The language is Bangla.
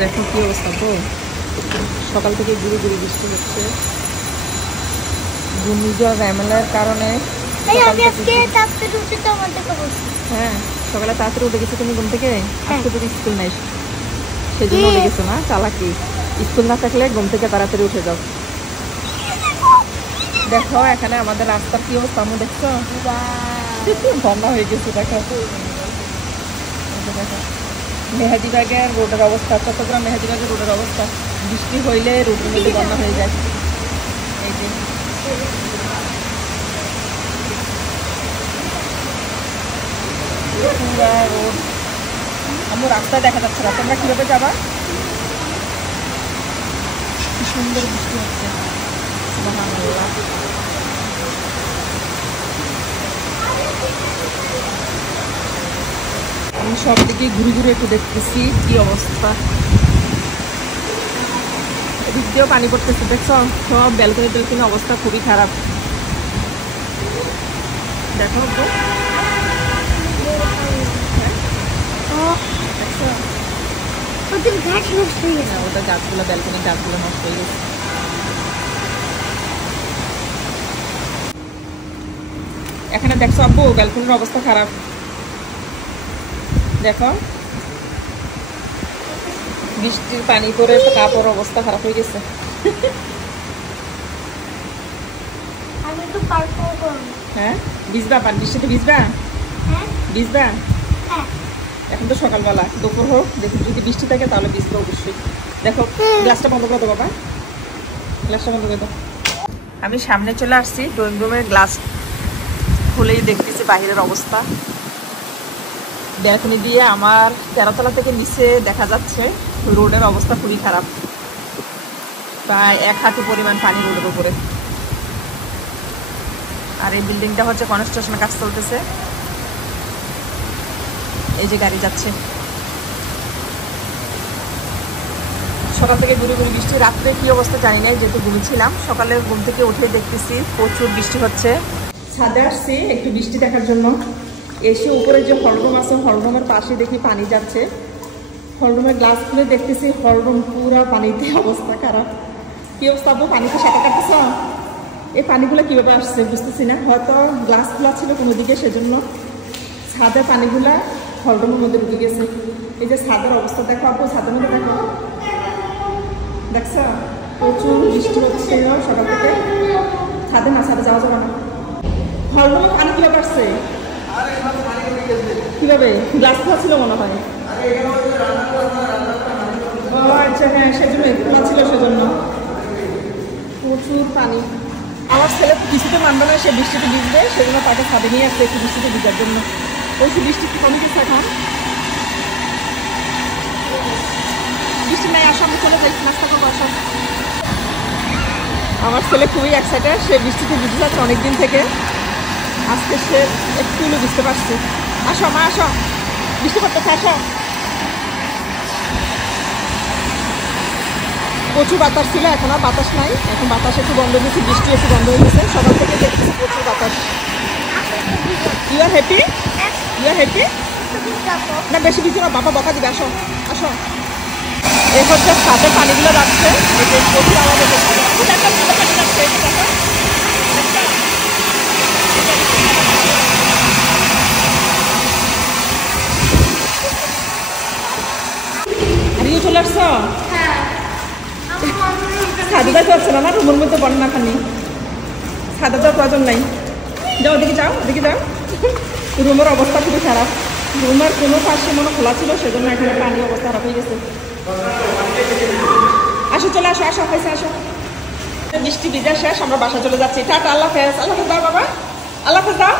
দেখো কি অবস্থা তো, সকাল থেকে গুড়ি গুড়ি বৃষ্টি হচ্ছে। ঘূর্ণিঝড় রেমেলার কারণে হ্যাঁ সকালে তাড়াতাড়ি উঠে গেছো তুমি ঘুম থেকে। আজকে তো স্কুল নাই সেজন্য উঠে গেছো না, চালাকি। স্কুল না থাকলে ঘুম থেকে তাড়াতাড়ি উঠে যাও। দেখো এখানে আমাদের রাস্তার কি অবস্থা, আমি দেখছো বন্যা হয়ে গেছে। দেখো মেহেদিবাগের রোডের অবস্থা, চট্টগ্রাম মেহেদিবাগের রোডের অবস্থা। বৃষ্টি হইলে রোডের মধ্যে বন্যা হয়ে যায়। এই যে পুরা রোড, আমার রাস্তা দেখা যাচ্ছে না। তোমরা কিভাবে যাবা? কি সুন্দর বৃষ্টি হচ্ছে, সুবহানাল্লাহ। আমি সব দিকে ঘুরে ঘুরে একটু দেখতেছি কি অবস্থা। এদিক দিয়েও পানি পড়তেছে, দেখছো সব ব্যালকনি ট্যালকনি অবস্থা খুবই খারাপ। দেখো ওটা গাছগুলো, ব্যালকনি গাছগুলো নষ্ট হয়ে গেছে। এখানে দেখছো আব্বু ব্যালকনির অবস্থা খারাপ। দেখো বৃষ্টির পানি পরে তো কাপড় অবস্থা খারাপ হয়ে গেছে। হ্যাঁ ভিজবা, পানি বৃষ্টিতে ভিজবা, ভিজবা। এখন তো সকালবেলা, দুপুর হোক, দেখি যদি বৃষ্টি থাকে তাহলে ভিজবো অবশ্যই। দেখো গ্লাসটা বন্ধ করে দাও বাবা, গ্লাসটা বন্ধ করে দাও। আমি সামনে চলে আসছি, ড্রয়িং রুমের গ্লাস খুলেই দেখতেছি বাহিরের অবস্থা। ব্যালকনি দিয়ে আমার 13 তলা থেকে নিচে দেখা যাচ্ছে রোডের অবস্থা খুবই খারাপ। প্রায় 1 হাঁটু পরিমাণ পানি রোডের উপরে। আর এই বিল্ডিংটা হচ্ছে কনস্ট্রাকশনের কাজ চলতেছে। এই যে গাড়ি যাচ্ছে। সকাল থেকে ঘুরে ঘুরে বৃষ্টি। রাত্রে কি অবস্থা জানি না, যেহেতু ঘুমিয়েছিলাম। সকালে ঘুম থেকে উঠে দেখতেছি প্রচুর বৃষ্টি হচ্ছে। ছাদে আসছি একটু বৃষ্টি দেখার জন্য। এসে উপরে যে হলরুম আছে, হলরুমের পাশে দেখি পানি যাচ্ছে। হলরুমের গ্লাস খুলে দেখতেছি হলরুম পুরা পানিতে, অবস্থা খারাপ। কি অবস্থা আব্বু, পানিতে সাঁতার কাটতেছ? এই পানিগুলো কীভাবে আসছে বুঝতেছি না। হয়তো গ্লাস খোলা ছিল কোনো দিকে, সেজন্য ছাদের পানিগুলা হলরুমের মধ্যে ঢুকে গেছে। এই যে ছাদের অবস্থা দেখো আব্বু, ছাদের মধ্যে দেখো, দেখছ প্রচুর বৃষ্টি হচ্ছে সকাল থেকে। ছাদে না, ছাদে যাওয়া যাবে না। হলরুমে পানি কীভাবে আসছে, কিভাবে? গ্লাস খোলা ছিল মনে হয়। ও আচ্ছা, হ্যাঁ সেজন্য খোলা ছিল, সেজন্য প্রচুর পানি। আমার ছেলে বৃষ্টিতে মানবে না, সে বৃষ্টিতে ভিজবে, সেজন্য তাকে ছাদে নিয়ে আসছে একটু বৃষ্টিতে ভিজার জন্য। ওই বৃষ্টি কি কমে গেছে এখন? বৃষ্টি নাই, আসো আমি চলে যাই, নাস্তা করবো আসো। আমার ছেলে খুবই এক্সাইটেড, সে বৃষ্টিতে ভিজে যাচ্ছে অনেকদিন থেকে। আজকে সে একটু বুঝতে পারছে। আসো মা আসো, বৃষ্টি পড়তেছে, আসো। প্রচুর বাতাস ছিল, এখন আর বাতাস নাই। এখন বাতাস একটু বন্ধ হয়েছে, বৃষ্টি একটু বন্ধ হয়ে গেছে। সকাল থেকে দেখতেছি প্রচুর বাতাস। You are happy? You are happy? না বেশি কিছু না, বাবা বকা দিবে। আসো আসো। এই হচ্ছে ছাদের পানিগুলো যাচ্ছে, এই যে প্রচুর আমাদের পানি যাচ্ছে। আর ইউ চলে আসছো? ছাদে যাইতে পারছে না, রুমের মধ্যে বন্যা খানি। ছাদে যাওয়ার প্রয়োজন নাই, যাও ওদিকে যাও, ওদিকে যাও। রুমের অবস্থা খুবই খারাপ। রুমের কোনো পাশে মনে খোলা ছিল, সেজন্য এখানে পানি অবস্থা খারাপ হয়ে গেছে। আসো চলে আসো, আসো হয়েছে, আসো। বৃষ্টি ভিজা শেষ, আমরা বাসা চলে যাচ্ছি। টাটা, আল্লাহ হাফেজ। আল্লাহ হাফেজ দাও বাবা, আল্লাহ হাফেজ দাও।